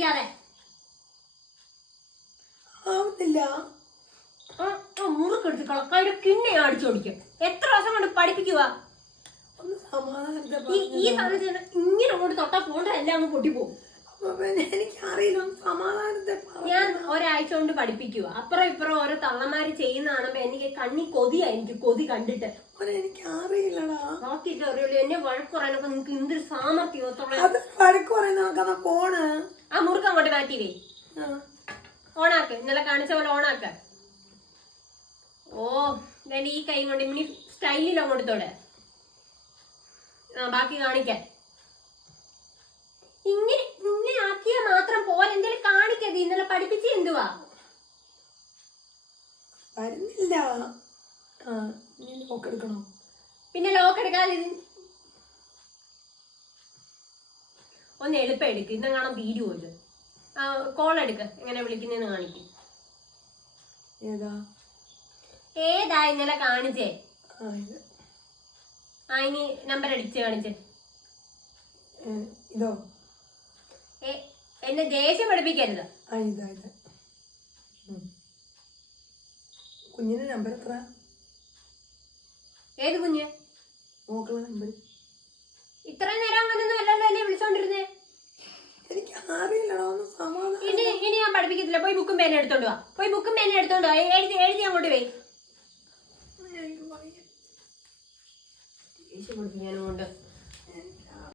പഠിപ്പിക്കാതെ ആവുന്നില്ല. മുറുക്കെടുത്ത് കളക്കായുടെ കിണ്ണെ അടിച്ചോടിക്കും എത്ര ദിവസം കൊണ്ട് പഠിപ്പിക്കുക ഈ സമയത്ത് ഇങ്ങനെ അങ്ങോട്ട് തൊട്ടാ ഫോണിൽ എല്ലാം അങ്ങ് പൊട്ടിപ്പോകും എനിക്കറിയില്ല. സമാധാനത്തെ ഞാൻ ഒരാഴ്ച കൊണ്ട് പഠിപ്പിക്കുക അപ്പുറം ഇപ്പുറം ഓരോ തള്ളമാര് ചെയ്യുന്നതാണപ്പോ എനിക്ക് കണ്ണി കൊതിയാ. എനിക്ക് കൊതി കണ്ടിട്ട്. എനിക്ക് അറിയില്ലടാ നോക്കിയിട്ട് അറിയുള്ളൂ. എന്നെ വഴക്കുറാനൊക്കെ നിങ്ങക്ക് എന്തൊരു സാമർത്ഥ്യത്തോടെ അങ്ങോട്ട് മാറ്റി വേ ആ. ഓണാക്ക്. ഇന്നലെ കാണിച്ച പോലെ ഓണാക്ക്. ഓ ഞാൻ ഈ കൈ കൊണ്ട് ഇനി സ്റ്റൈലിൽ അങ്ങോട്ട് തൊട് ആ ബാക്കി കാണിക്കാൻ ഇങ്ങനെ ഇങ്ങനെ ആക്കിയാൽ മാത്രം പോലെ എന്തെങ്കിലും കാണിക്കത് ഇന്നലെ പഠിപ്പിച്ച എന്തുവാ? വരുന്നില്ല. നോക്കെടുക്കണോ പിന്നെ ലോക്ക് എടുക്കാതെ ഒന്ന് എളുപ്പം എടുക്ക്. ഇന്ന് കാണാൻ തീരുമോ ഇത് ആ കോൾ എടുക്ക്. എങ്ങനെ വിളിക്കുന്നതെന്ന് കാണിക്കും. ഏതാ? ഏതാ ഇന്നലെ കാണിച്ചേ? ആ ഇനി നമ്പർ അടിച്ച് കാണിച്ചേ. ഇതോ? എന്നെ ദേഷ്യം പഠിപ്പിക്കരുത് കുഞ്ഞിന്റെ നമ്പർ എത്ര ഏത് കുഞ്ഞ്? നമ്പർ ഇത്ര നേരം അങ്ങനൊന്നും അല്ലല്ലോ എന്നെ വിളിച്ചോണ്ടിരുന്നേ. എനിക്ക് അറിയില്ലടാ ഒന്ന് സമാധാനം ഇനി ഇനി ഞാൻ പഠിപ്പിക്കത്തില്ല. പോയി ബുക്കും പേന എടുത്തോണ്ട് വാ. പോയി ബുക്കും പേന എടുത്തോണ്ട് വാ. എഴുതി എഴുതി അങ്ങോട്ട് പോയി കൊണ്ട്.